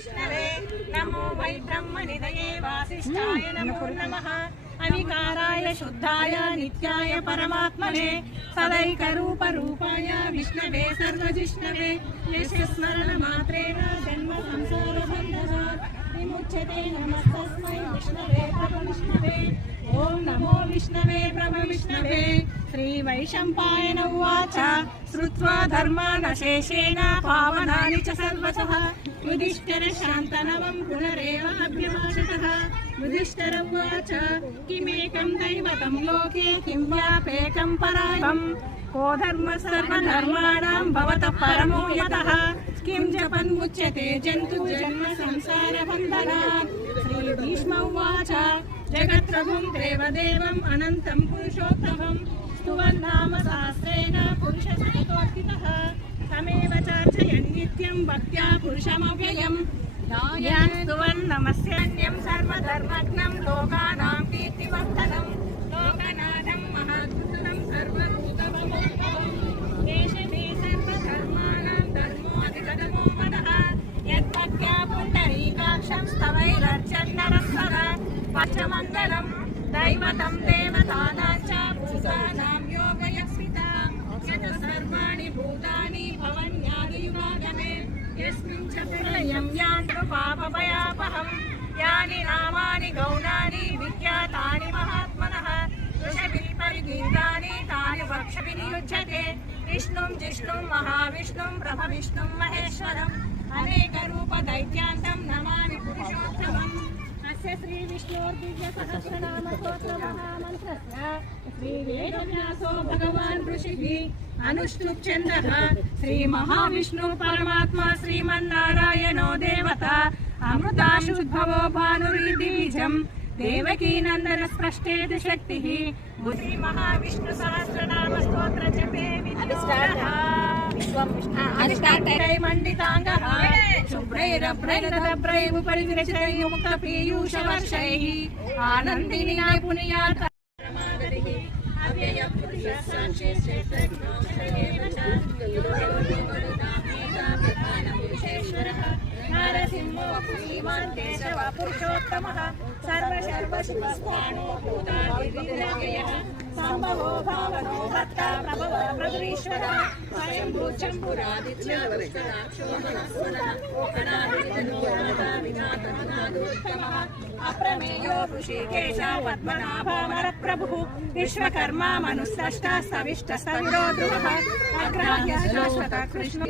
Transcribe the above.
नमो वै ब्रह्मनिधये वासिष्ठाय नमो नमः। अविकाराय शुद्धाय नित्याय परमात्मने सदैकरूपरूपाय विष्णवे सर्वजिष्णवे यस्य स्मरणमात्रेण जन्म संसारबन्धनात् विमुच्यते। नमस्तस्मै विष्णवे प्रभविष्णवे। ओम नमो विष्णवे प्रभविष्णवे। श्रीवैशम्पायन उवाच श्रुत्वा धर्मानशेषेण पावनानि च सर्वशः युधिष्ठिरशान्तनवं पुनरेव अभ्यभाषतः। युधिष्ठिर उवाच किमेकं दैवतं लोके किं व्यापेकं परायम् को धर्मः सर्वधर्माणां भवतः परमो यतः किं जपन्मुच्यते जन्तु जन्म संसारबन्धनात्। श्रीभीष्म उवाच जगत्प्रभुं देवदेवम् अनन्तं पुरुषोत्तमं स्तुवन्नाम सहस्रेण पुरुषशतकोटितः तमेव चार्चयन् नित्यं भक्त्या पुरुषमव्ययम् यान् स्तुवन् नमस्यान्यं सर्वधर्मज्ञं लोकानां कीर्तिवर्धनं लोकनाथं महाद्भुतं सर्वभूतमहोद्भवम् देशे सर्वधर्माणां धर्मोऽधिगतमो मनः यद्भक्त्या पुण्डरीकाक्षं स्तवैरर्चन्नरः सदा पञ्चमङ्गलं दैवतं देवतानां च भूतानां योगयस्मिता यत् सर्वाणि भूतानि भवन्यादियुगागमे यस्मिन् च प्रलयं यान्तु पापभयापहं यानि नामानि गौणानि विख्यातानि महात्मनः वृषभिपरिगीतानि तानि वक्षभिर्युज्यते विष्णुं जिष्णुं महाविष्णुं ब्रह्मविष्णुं महेश्वरम् अनेकरूपदैत्यान्तं नमामि पुरुषोत्तमम्। अस्य श्रीविष्णोर्दिव्यसहस्रनामस्तोत्रमहामन्त्रस्य श्रीवेदव्यासो भगवान् ऋषिभिः अनुष्टुप्छन्दः। श्रीमहाविष्णु परमात्मा श्रीमन्नारायणो देवता अमृताशुद्भवो भानुर्दिबीजम् देवकी नन्दन स्पष्टेति शक्तिः। श्रीमहाविष्णु सहस्रनामस्तोत्र जपे मंडितांगः शुभ्रैरभ्रैरदभ्रैरुपरिविरचैर्मुक्तपीयूषवर्षैः आनन्दिनी पुनीयात् नरसिंहो श्रीमान् केशव पुरुषोत्तमः सर्वशर्वशिवस्थानो भूतादिविद्रव्ययः संभवो भावनो भक्ता प्रभव प्रभुरीश्वरः स्वयंभूचम्पुरादित्यक्षराक्षो मनस्वनः अनादितनोत्तमः अप्रमेयो ऋषिकेश पद्मनाभमरप्रभुः विश्वकर्मा मनुस्रष्टा सविष्टस्तविरो ध्रुवः अग्राह्य शाश्वत कृष्ण।